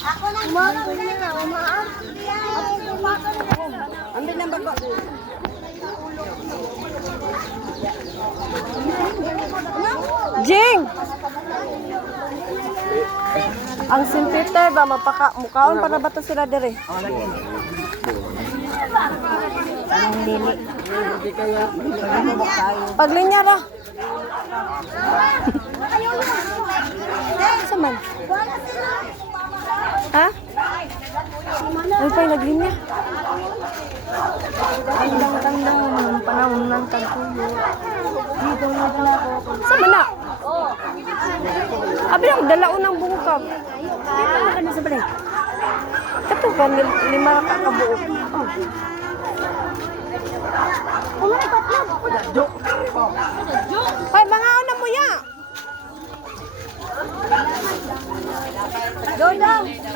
Ako nang umaga na umaam. Ambil number ko. Jing! Ang simpite ba mukhaon para bato sila dire. Ang dili. Paglinya ra. Saman. Ha? Ay pa naglinya. Tandang-tandang ng panahon ng tagpuyo. Dito na pala ako. Sama na. Abi ang dalaon ng bungkab. Dito na ka na sa balay. Kato pa lima ka kabuo. Oh. Umapat lang. Ay mga una mo ya. Go down.